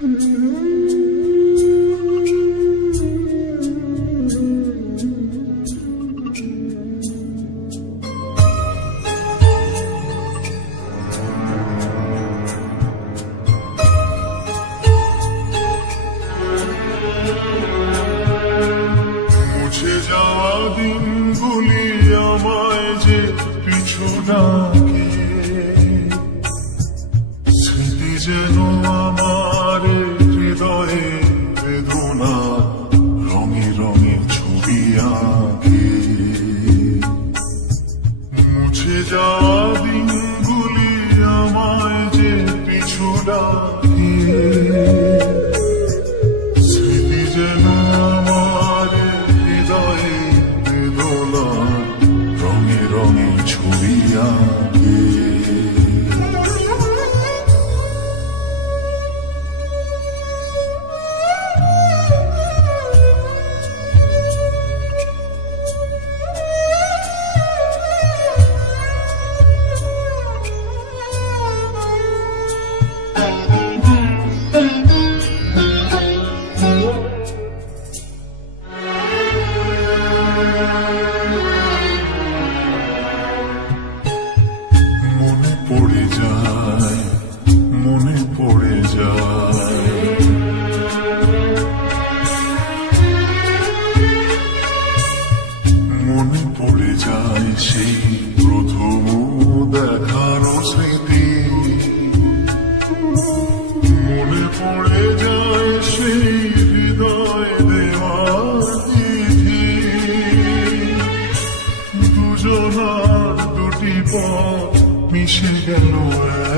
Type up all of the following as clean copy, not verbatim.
মুছে যাওয়া দিনগুলি আমায় যে পিছু ডাকে, স্মৃতি যেন আমার হৃদয়ে বেদনা রঙে রঙে ছবি আঁকে। মুছে যাওয়া দিনগুলি আমায় যে পিছু ডাকে, স্মৃতি যেন আমার হৃদয়ে বেদনা রঙে রঙে ছবি আঁকে। মনে পড়ে যায়, মনে পড়ে যায়, মনে পড়ে যায় সেই প্রথম দেখানো স্মৃতি। মনে পড়ে যায় সেই হৃদয় দেওয়ার তিথি। দুজনার দুটি পথ মিশে গেল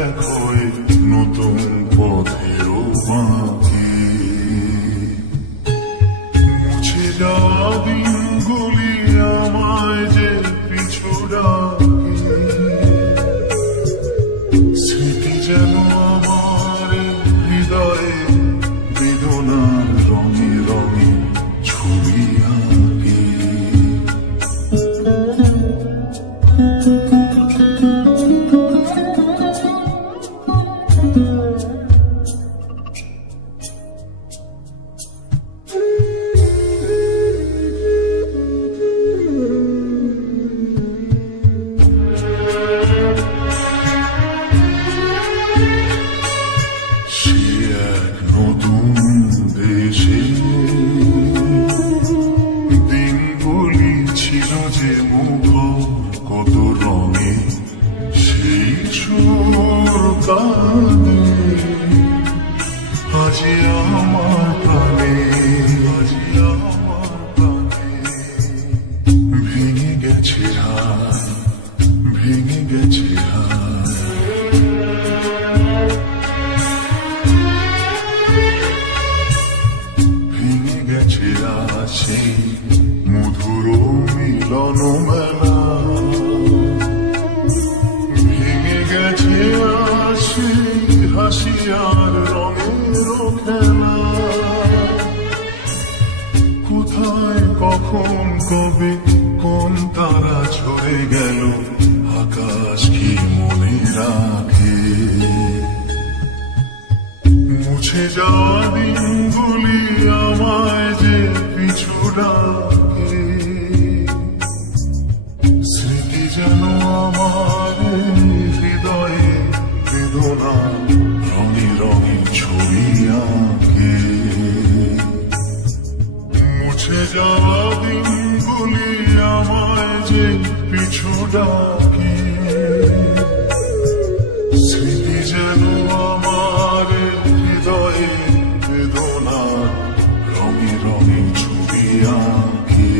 এক হয়ে নতুন পথেরও বাঁকে। মুছে যাওয়া দিনগুলি আমায় যে পিছু ডাকে, স্মৃতি যেন আমার হৃদয়ে বেদনার রঙে রঙে ছবি আঁকে। সে এক নতুন দেশে দিনগুলি ছিল যে মুখর কত রঙে, সেই সুর কাঁদে আজি আমার প্রাণে, আজি আমার প্রাণে। ভেঙে গেছে হায়, ভেঙে গেছে হায়, ভেঙে গেছে সেই মধুর মিলন মেলা। ভেঙে গেছে সেই হাসি আর রঙের খেলা। কোথায় কখন কবে কোন তারা ঝরে গেল, আকাশ কি মনে রাখে। মুছে যাওয়া দিনগুলি আমায় যে পিছু ডাকে, স্মৃতি যেন আমার হৃদয়ে বেদনা রঙে রঙে ছবি আঁকে। মুছে যাওয়া দিনগুলি আমায় যে পিছু ডাকে, স্মৃতি যেন আমার হৃদয়ে বেদনা রঙে রঙে ছবি আঁকে।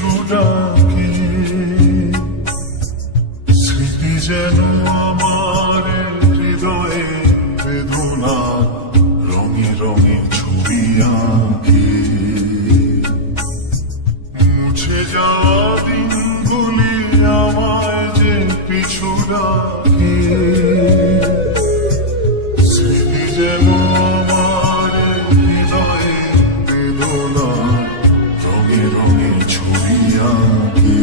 পিছু ডাকে, স্মৃতি যেন আমার হৃদয়ে বেদনা রঙে রঙে ছবি আঁকে। মুছে যাওয়া দিনগুলি আমায় যে পিছু ডাকে, স্মৃতি যেন আমার হৃদয়ে বেদনা রঙে রঙে ছবি আঁকে।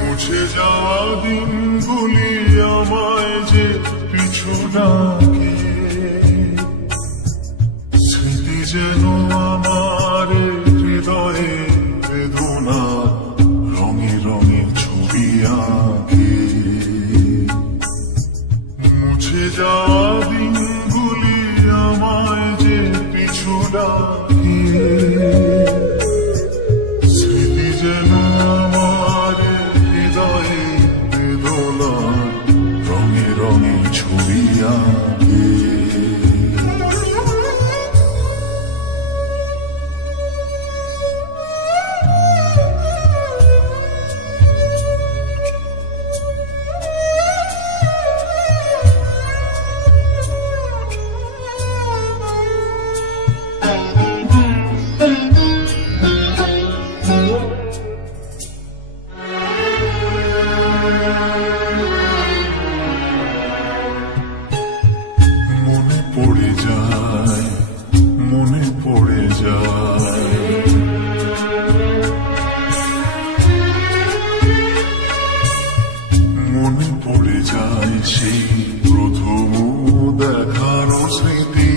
মুছে যাওয়া দিনগুলি আমায় যে পিছু ডাকে, স্মৃতি যেন আমার হৃদয়ে বেদনা রঙে রঙে ছবি আঁকে। মুছে যাওয়া দিনগুলি আমায় যে পিছু ডাকে, স্মৃতি যেন আমার হৃদয়ে বেদনা রঙে রঙে ছবি আঁকে। মনে পড়ে যায়, মনে পড়ে যায়, মনে পড়ে যায় সেই প্রথম দেখার স্মৃতি।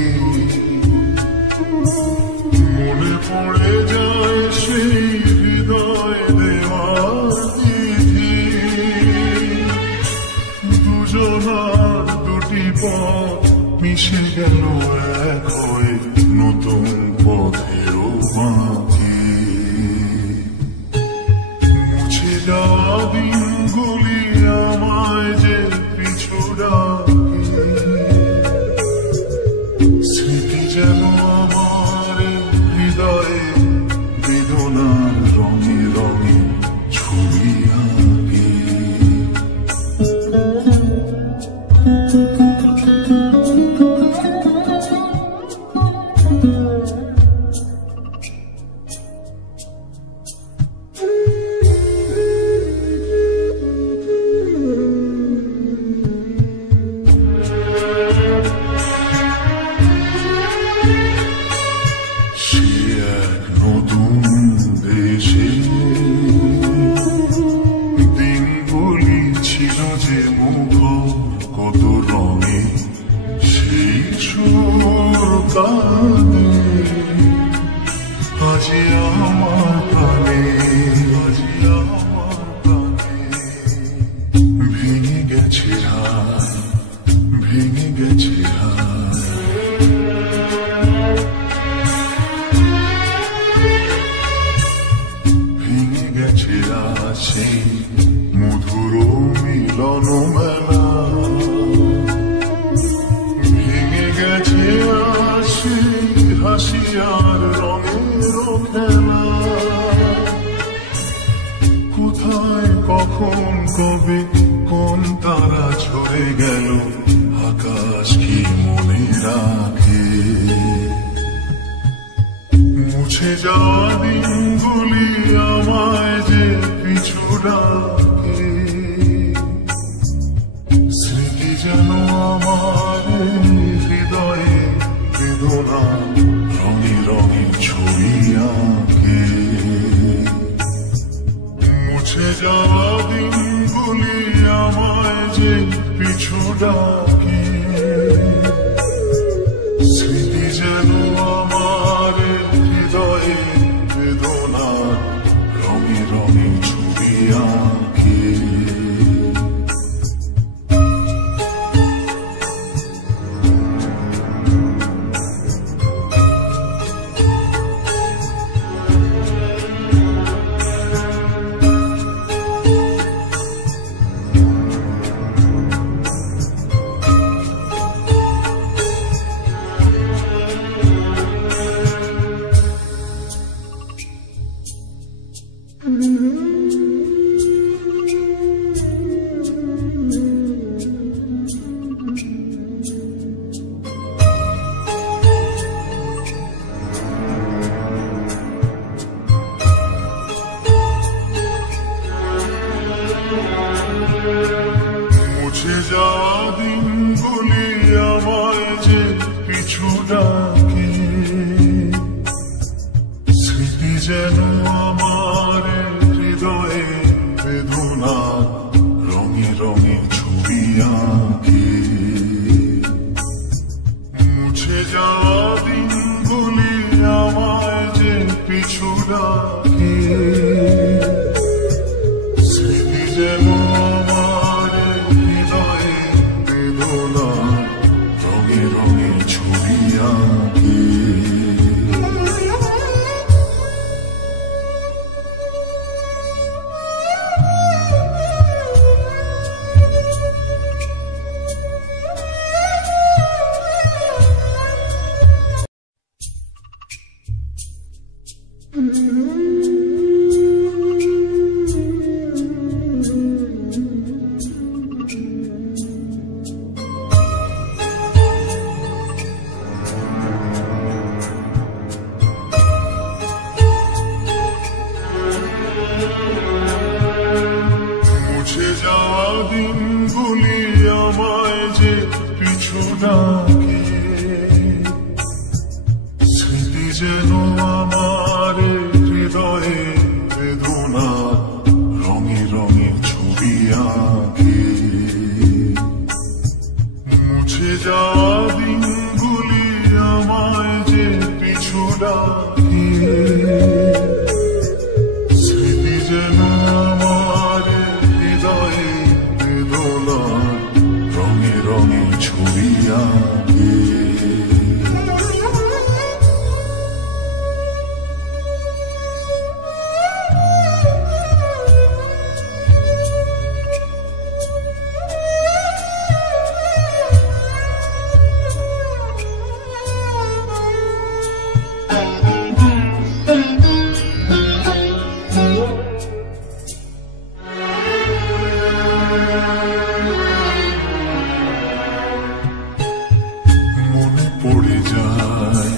মনে পড়ে যায় সেই হৃদয় দেওয়ার তিথি। দুজনার দুটি পথ মিশে গেল এক হয়ে নতুন পথের বাঁকে। মুছে যাওয়া দিনগুলি আমায় যে পিছু ডাকে, স্মৃতি যেন আমার হৃদয়ে বেদনার রঙে রঙে ছবি আঁকে। সে এক নতুন দেশে দিনগুলি ছিল যে মুখর কত রঙে, সেই সুর কাঁদে আজি আমার প্রাণে, আজি আমার প্রাণে। ভেঙে গেছে হায়, ভেঙে গেছে হায়, ভেঙে গেছে আসে মধুর মিলন মেলা। ভেঙে গেছে আসে হাসি আর রঙের খেলা। কোথায় কখন কবে কোন তারা ঝরে গেল, আকাশ কি মনে রাখে। মুছে যাওয়া দিনগুলি আমায় যে পিছু ডাকে, স্মৃতি যেন আমার হৃদয়ে বেদনা রঙে রঙে ছবি আঁকে। মুছে যাওয়া দিনগুলি আমায় যে পিছু ডাকে, স্মৃতি যেন আমার হৃদয়ে বেদনা রঙে রঙে ছবি আঁকে। মুছে যাওয়া দিনগুলি আমায় যে পিছু ডাকে, স্মৃতি যেন আমার হৃদয়ে বেদনা রঙে রঙে ছবি আঁকে। মুছে যাওয়া দিনগুলি আমায় যে পিছু ডাকে, স্মৃতি যেন আমার হৃদয়ে বেদনা রঙে রঙে ছবি আঁকে। মুছে যাওয়া দিনগুলি আমায় যে পিছু ডাকে, স্মৃতি যেন আমার হৃদয়ে বেদনা রঙে রঙে ছবি আঁকে। মুছে যাওয়া দিনগুলি আমায় যে পিছু ডাকে, স্মৃতি যেন আমার হৃদয়ে বেদনা রঙে রঙে ছবি আঁকে। পড়ে যায়,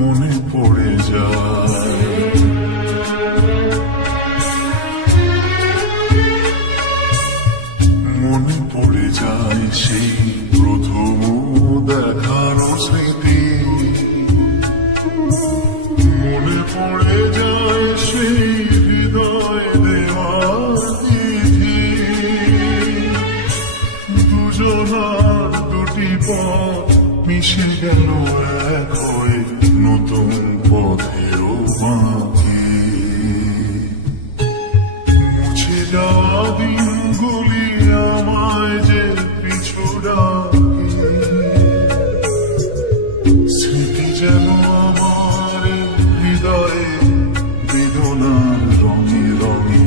মনে পড়ে যায়, মনে পড়ে যায় সেই প্রথম দেখানো স্মৃতি। মনে পড়ে যায় সেই হৃদয় দেওয়ার তিথি। দুজনার দুটি পথ মিশে গেল এক হয়ে নতুন পথের বাঁকে। মুছে যাওয়া দিনগুলি আমায় যে পিছু ডাকে, স্মৃতি যেন আমার হৃদয়ে বেদনার রঙে রঙে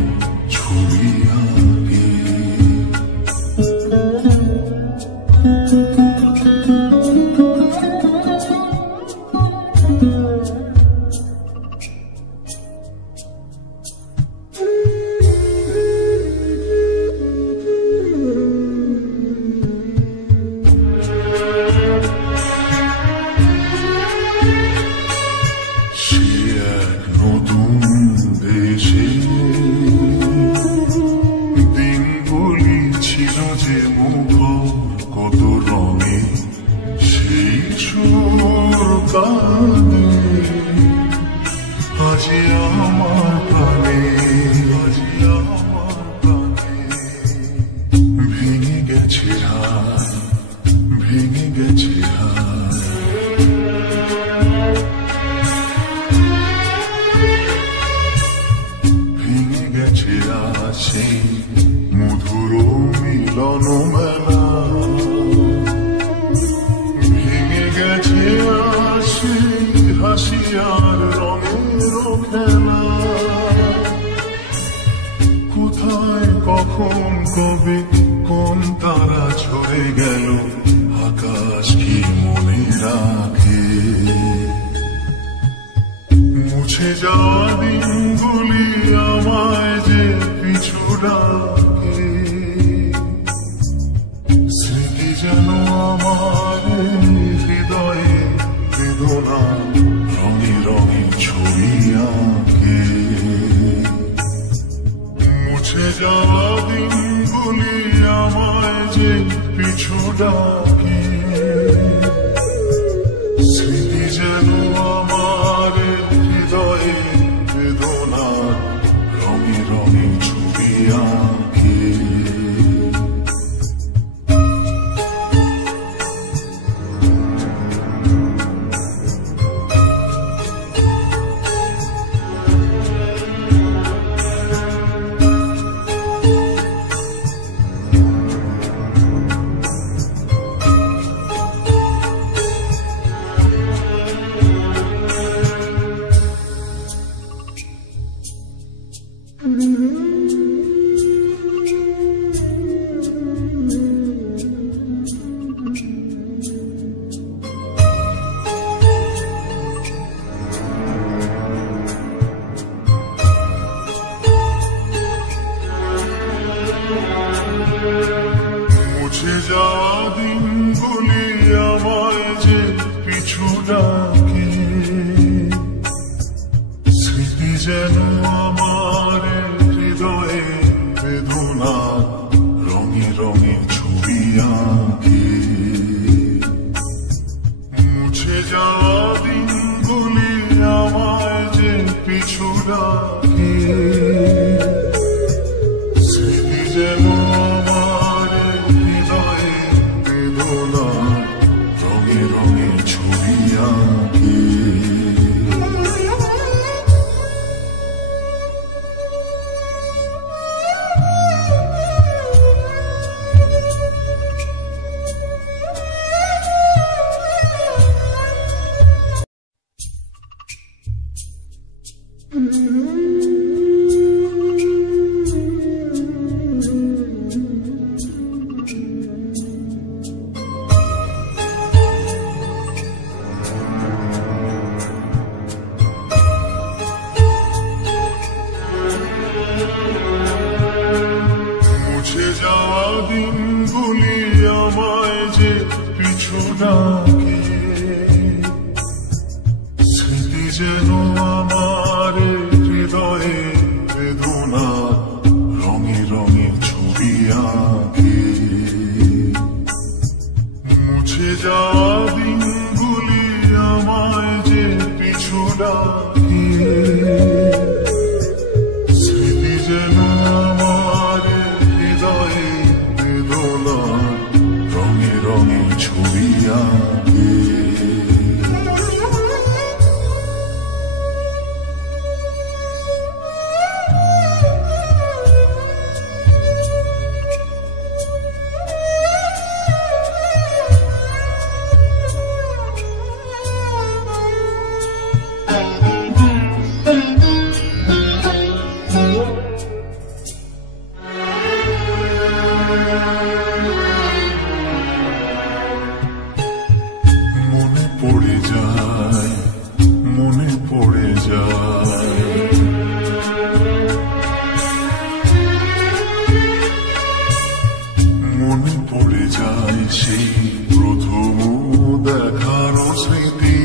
ছবি আঁকে। কবে কোন তারা ঝরে গেল, আকাশ কি মনে রাখে? মুছে যাওয়া দিনগুলি আমায় যে পিছু ডাকে, স্মৃতি যেন আমার হৃদয়ে বেদনা রঙে রঙে ছবি আঁকে। মুছে যাওয়া দিনগুলি আমায় যে পিছু ডাকে, স্মৃতি যেন আমার হৃদয়ে বেদনা রঙে রঙে ছবি আঁকে। মুছে যাওয়া দিনগুলি আমায় যে পিছু ডাকে, স্মৃতি যেন আমার হৃদয়ে বেদনা রঙে রঙে ছবি আঁকে। মুছে যাওয়া দিনগুলি আমায় যে পিছু ডাকে, স্মৃতি যেন আমার হৃদয়ে বেদনা রঙে রঙে ছবি আঁকে। মুছে যাওয়া দিনগুলি আমায় যে পিছু ডাকে, স্মৃতি যেন আমার হৃদয়ে বেদনা রঙে রঙে ছবি আঁকে। মুছে যাওয়া দিনগুলি আমায় যে পিছু ডাকে, স্মৃতি যেন আমার হৃদয়ে বেদনা রঙে রঙে ছবি আঁকে। মনে পড়ে যায়, মনে পড়ে যায়, মনে পড়ে যায় সেই প্রথম দেখার স্মৃতি।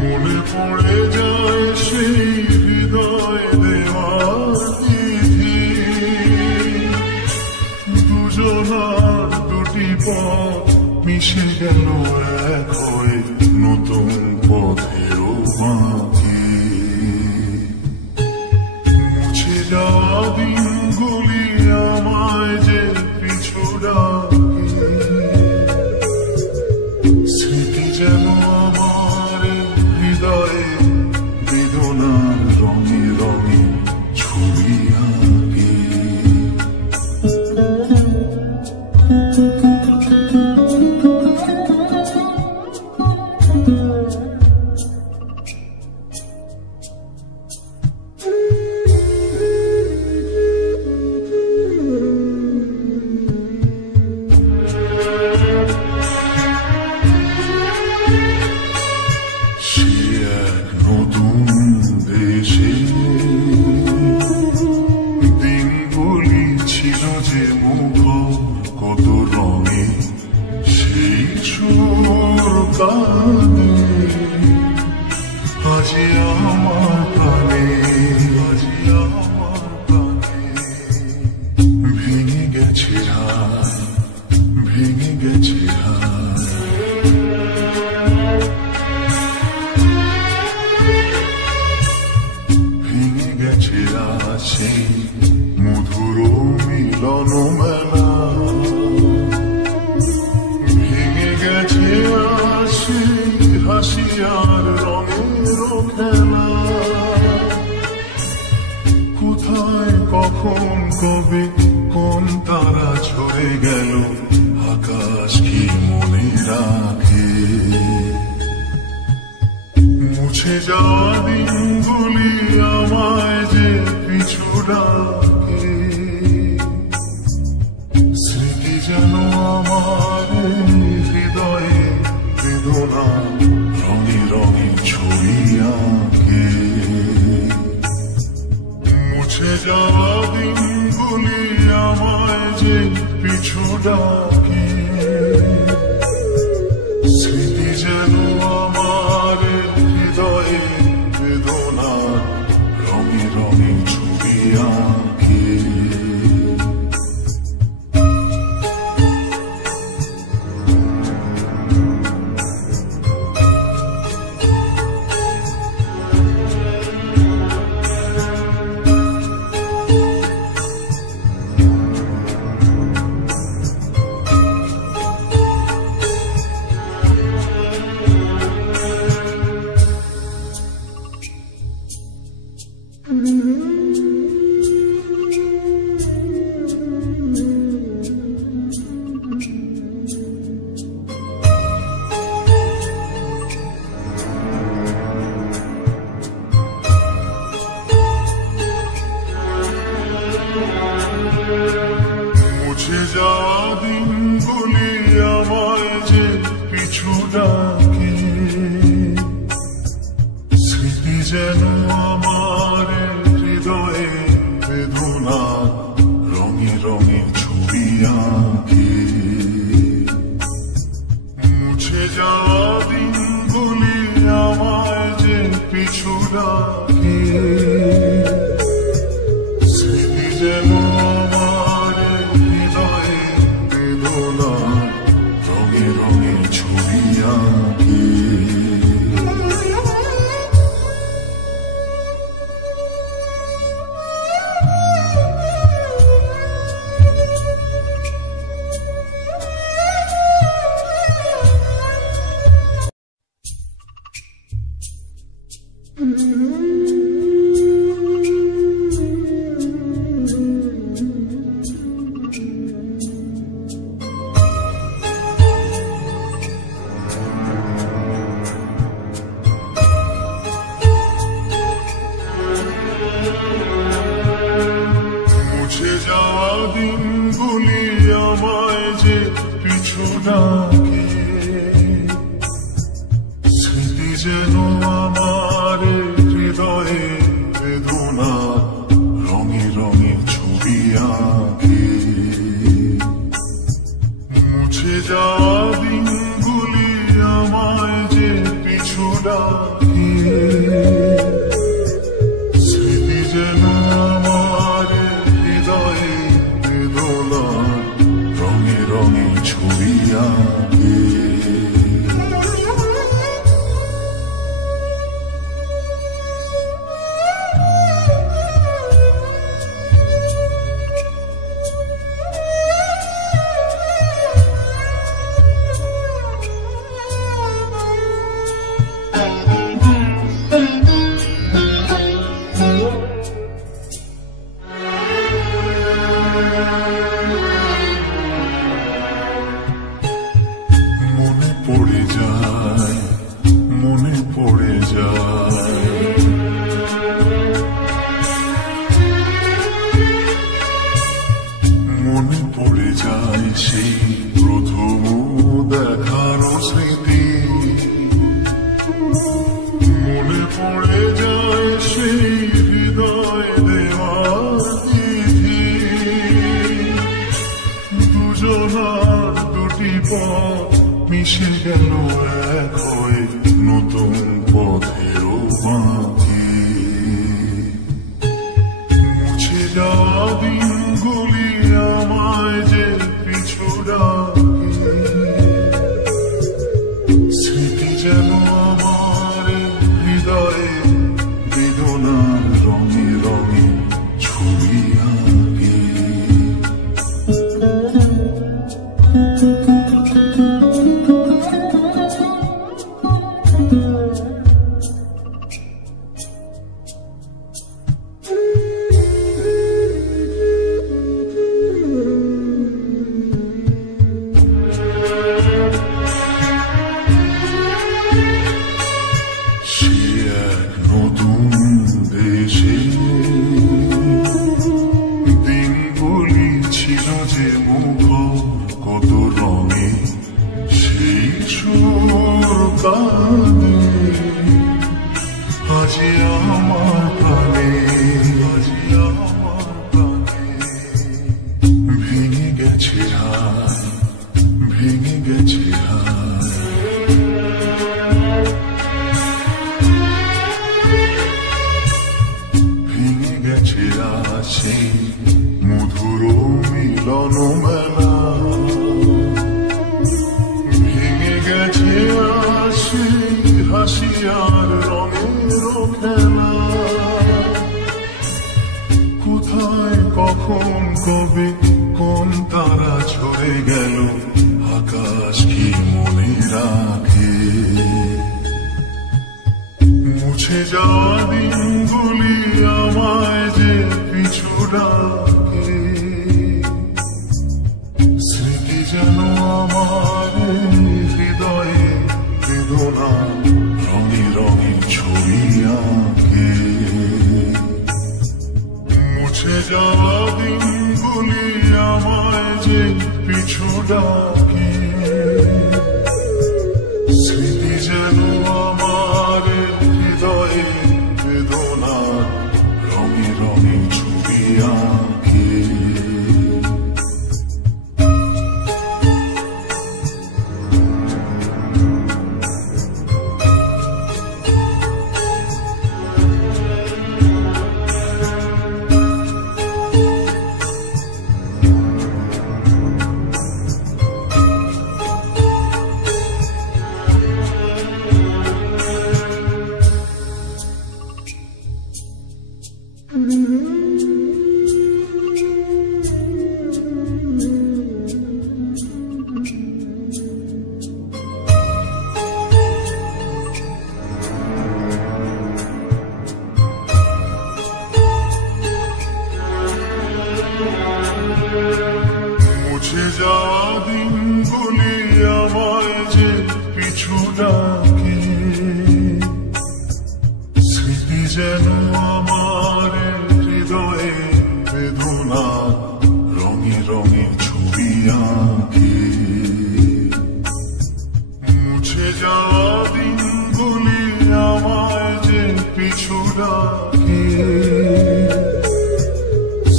মনে পড়ে যায় সেই হৃদয় দেওয়ার তিথি। দুজনার দুটি পথ মিশে গেল এক হয়ে নতুন পথের বাঁকে। মুছে যাওয়া দিনগুলি আমায় যে পিছু ডাকে, স্মৃতি যেন আমার হৃদয়ে বেদনা রঙে রঙে ছবি আঁকে। আর রঙেরও খেলা। কোথায় কখন কবে কোন তারা ঝরে গেল, আকাশ কি মনে রাখে? মুছে যাওয়া দিনগুলি আমায় যে পিছু ডাকে, স্মৃতি যেন আমার হৃদয়ে বেদনা রঙে রঙে ছবি আঁকে। মুছে যাওয়া দিনগুলি আমায় যে পিছু ডাকে, স্মৃতি যেন আমার হৃদয়ে বেদনা রঙে রঙে ছবি আঁকে। মুছে যাওয়া দিনগুলি আমায় যে পিছু ডাকে, স্মৃতি যেন আমার হৃদয়ে বেদনা রঙে রঙে ছবি আঁকে। মুছে যাওয়া দিনগুলি আমায় যে পিছু ডাকে, স্মৃতি যেন আমার হৃদয়ে বেদনা রঙে রঙে ছবি আঁকে। মুছে যাওয়া দিনগুলি আমায় যে পিছু ডাকে, স্মৃতি যেন আমার হৃদয়ে বেদনা রঙে রঙে ছবি আঁকে। মুছে যাওয়া দিনগুলি আমায় যে পিছু ডাকে, স্মৃতি যেন আমার হৃদয়ে বেদনা রঙে রঙে ছবি আঁকে। পড়ে যায়, মনে পড়ে যায়, মনে পড়ে যায় সেই প্রথম দেখার স্মৃতি। মনে পড়ে যায় সেই হৃদয় দেওয়ার তিথি। দুজনার দুটি পথ মিশে গেল এক হয়ে নতুন পথের বাঁকে। মুছে যাওয়া দিনগুলি আমায় যে পিছু ডাকে, স্মৃতি যেন আমার হৃদয়ে বেদনার রঙে রঙে ছবি আঁকে। মুছে যাওয়া দিনগুলি আমায় যে পিছু ডাকে, স্মৃতি যেন আমার হৃদয়ে বেদনা রঙে রঙে ছবি আঁকে। মুছে যাওয়া দিনগুলি আমায় যে পিছু ডাকে, স্মৃতি যেন আমার হৃদয়ে বেদনা রঙে রঙে ছবি আঁকে। মুছে যাওয়া দিনগুলি আমায় যে পিছু ডাকে, স্মৃতি যেন আমার হৃদয়ে বেদনা রঙে রঙে ছবি আঁকে। মুছে যাওয়া দিনগুলি আমায় যে পিছু ডাকে,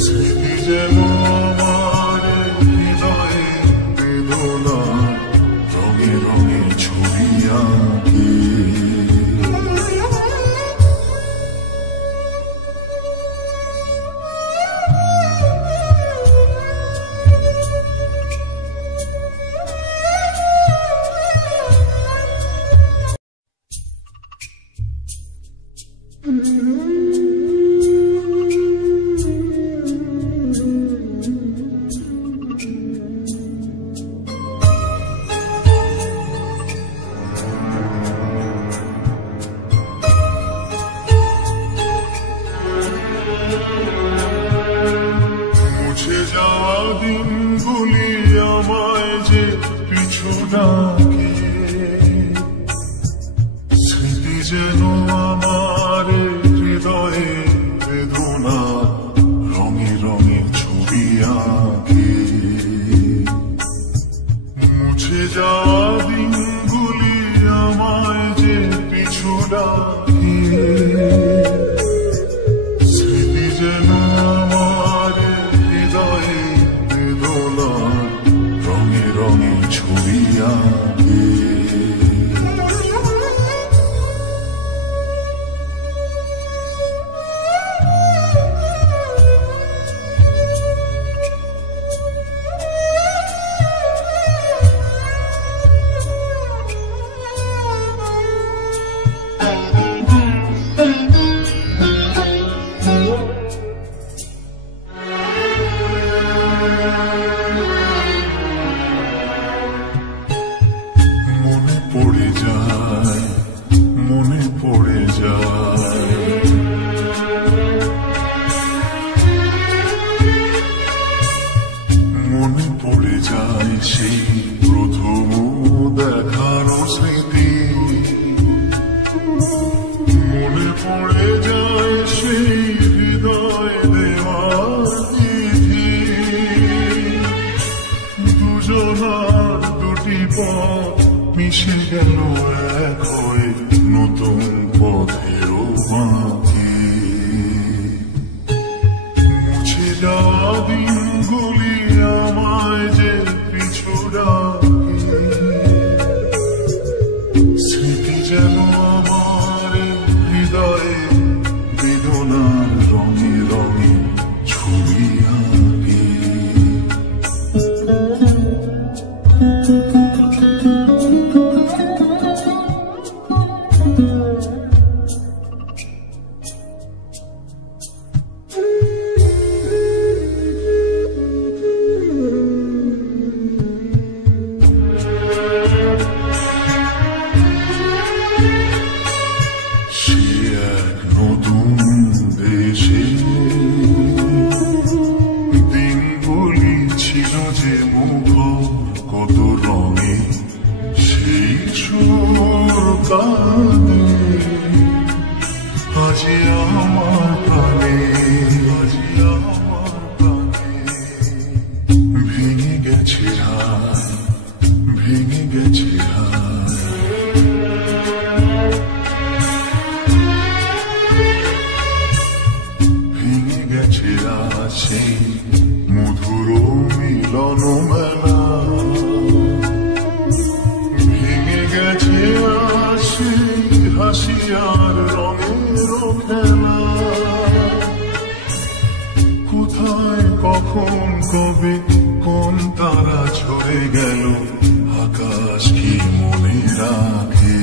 স্মৃতি যেন আমার হৃদয়ে বেদনা রঙে রঙে ছবি আঁকে। মুছে যাওয়া দিনগুলি আমায় যে পিছু ডাকে, স্মৃতি যেন আমার হৃদয়ে বেদনা রঙে রঙে ছবি আঁকে। মুছে যাওয়া দিনগুলি আমায় যে পিছু ডাকে, স্মৃতি যেন আমার হৃদয়ে বেদনা রঙে রঙে ছবি আঁকে। মনে পড়ে যায়, মনে পড়ে যায়, মনে পড়ে যায় সেই প্রথম দেখার স্মৃতি। মনে পড়ে যায় সেই হৃদয় দেওয়ার তিথি। দুজনার দুটি পথ মিশে গেল এক হয়ে নতুন পথের বাঁকে। মুছে যাওয়া দিনগুলি আমায় যে পিছু ডাকে, স্মৃতি যেন আমার হৃদয়ে বেদনা রঙে রঙে ছবি আঁকে। কাঁদে আজি আমার প্রাণে, আজি আমার প্রাণে ভেঙে গেছে হায়, ভেঙে গেছে হায়। ভেঙে গেছে আজ সেই মধুর মিলন মেলা, ভেঙে গেছে আজ সেই হাসি আর রঙের খেলা। কোথায় কখন কবে কোন তারা ঝরে গেল, আকাশ কি মনে রাখে?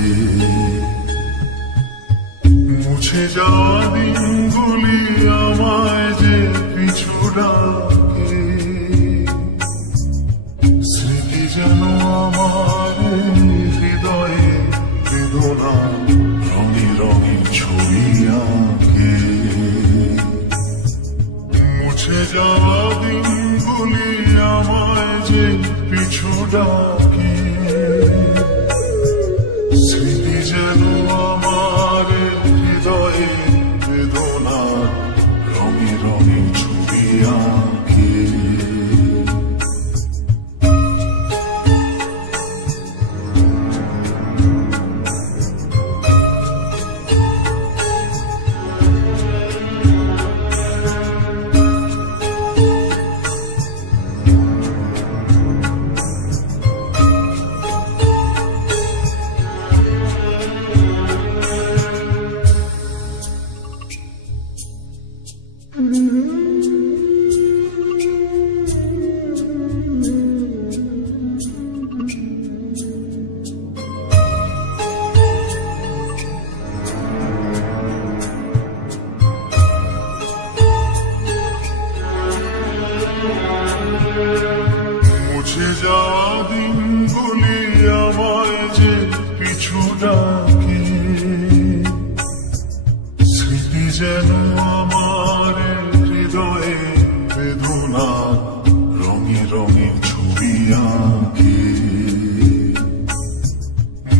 মুছে যাওয়া দিনগুলি আমায় যে পিছু ডাকে, স্মৃতি যেন আমার হৃদয়ে বেদনা রঙে রঙে ছবি আঁকে। মুছে যাওয়া দিনগুলি আমায় যে পিছু ডাকে, স্মৃতি যেন আমার হৃদয়ে বেদনা রঙে রঙে ছবি আঁকে। মুছে যাওয়া দিনগুলি আমায় যে পিছু ডাকে, স্মৃতি যেন আমার হৃদয়ে বেদনা রঙে রঙে ছবি আঁকে।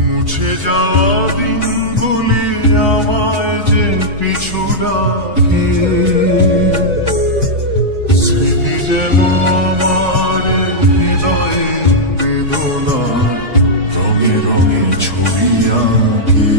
মুছে যাওয়া দিনগুলি আমায় যে পিছু ডাকে, স্মৃতি যেন আমার হৃদয়ে বেদনা রঙে রঙে ছবি আঁকে।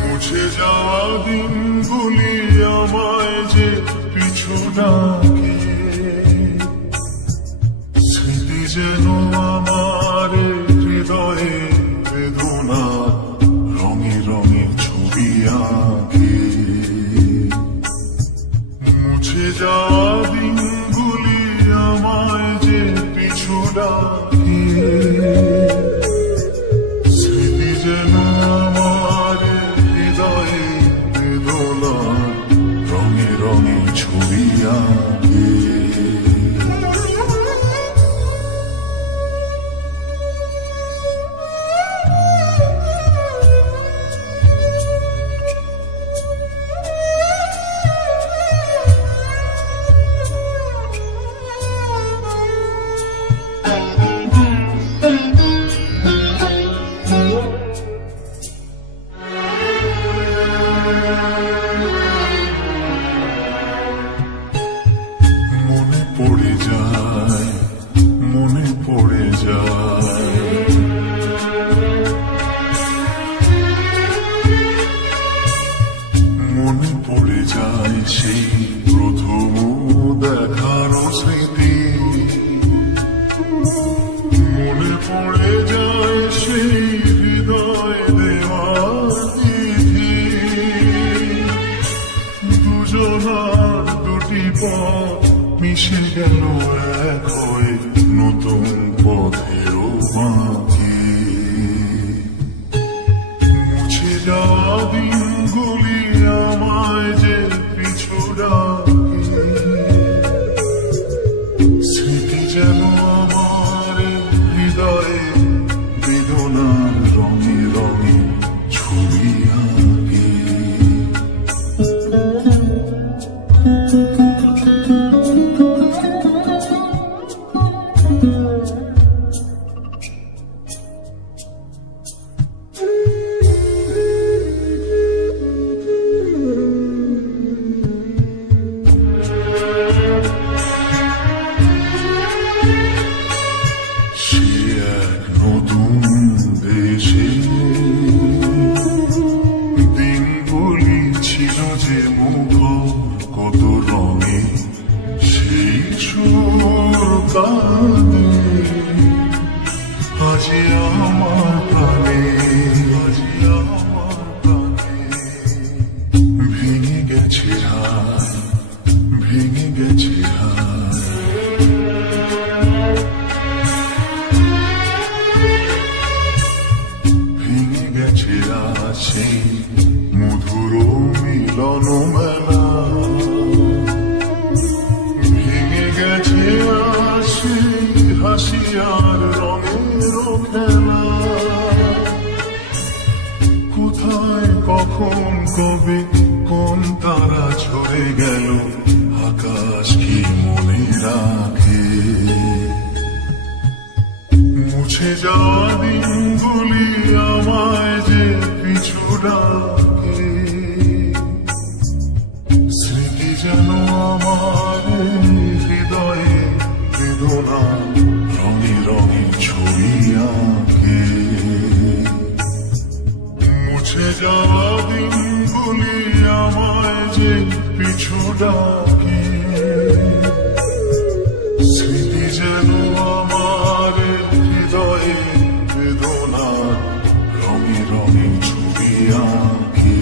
মুছে যাওয়া দিনগুলি আমায় যে পিছু ডাকে, স্মৃতি যেন আমার হৃদয়ে বেদনা রঙে রঙে ছবি আঁকে। মুছে যাওয়া দিনগুলি আমায় যে পিছু ডাকে, স্মৃতি যেন আমার হৃদয়ে বেদনা রঙে রঙে ছবি আঁকে। পড়ে যায়, মনে পড়ে যায়, মনে পড়ে যায় সেই প্রথম দেখার স্মৃতি। মনে পড়ে যায় সেই হৃদয় দেওয়ার তিথি। দুজনার দুটি পথ মিশে গেল এক নতুন পথের বাঁকে মুছে যাওয়া দিনগুলি আমায় যে পিছু ডাকে স্মৃতি যেন আমার হৃদয়ে বেদনার রঙে রঙে ছবি আঁকে কত রঙে সেই সুর কাঁদে আজি আমার প্রাণে ভেঙে গেছে হায় ভেঙে গেছে হায় ভেঙে গেছে আজ সেই মধুর মিলন মেলা ভেঙে গেছে আসি হাসি আর রঙের খেলা কোথায় কখন কবে কোন তারা ঝরে গেল আকাশ কি মনে রাখে মুছে যাওয়া দিনগুলি আমায় যে পিছু ডাকে স্মৃতি যেন আমার হৃদয়ে বেদনা রঙে রঙে ছবি আঁকে মুছে যাওয়া দিনগুলি আমায় যে পিছু ডাকে স্মৃতি যেন আমার হৃদয়ে বেদনা রঙে রঙে ছবি আঁকে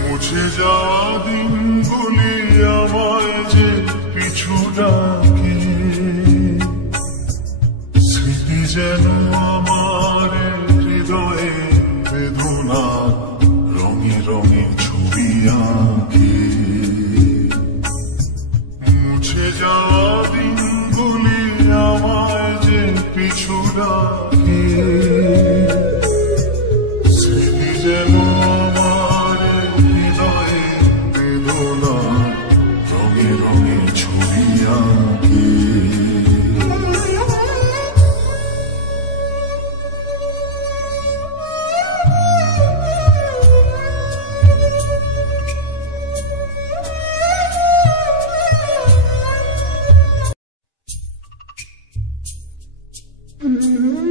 মুছে যাওয়া দিনগুলি আমায় যে পিছু ডাকে স্মৃতি যেন আমার হৃদয়ে বেদনা রঙে রঙে ছবি আঁকে মুছে যাওয়া দিনগুলি আমায় যে পিছু ডাকে স্মৃতি যেন আমার হৃদয়ে বেদনা রঙে রঙে ছবি আঁকে Mm-hmm.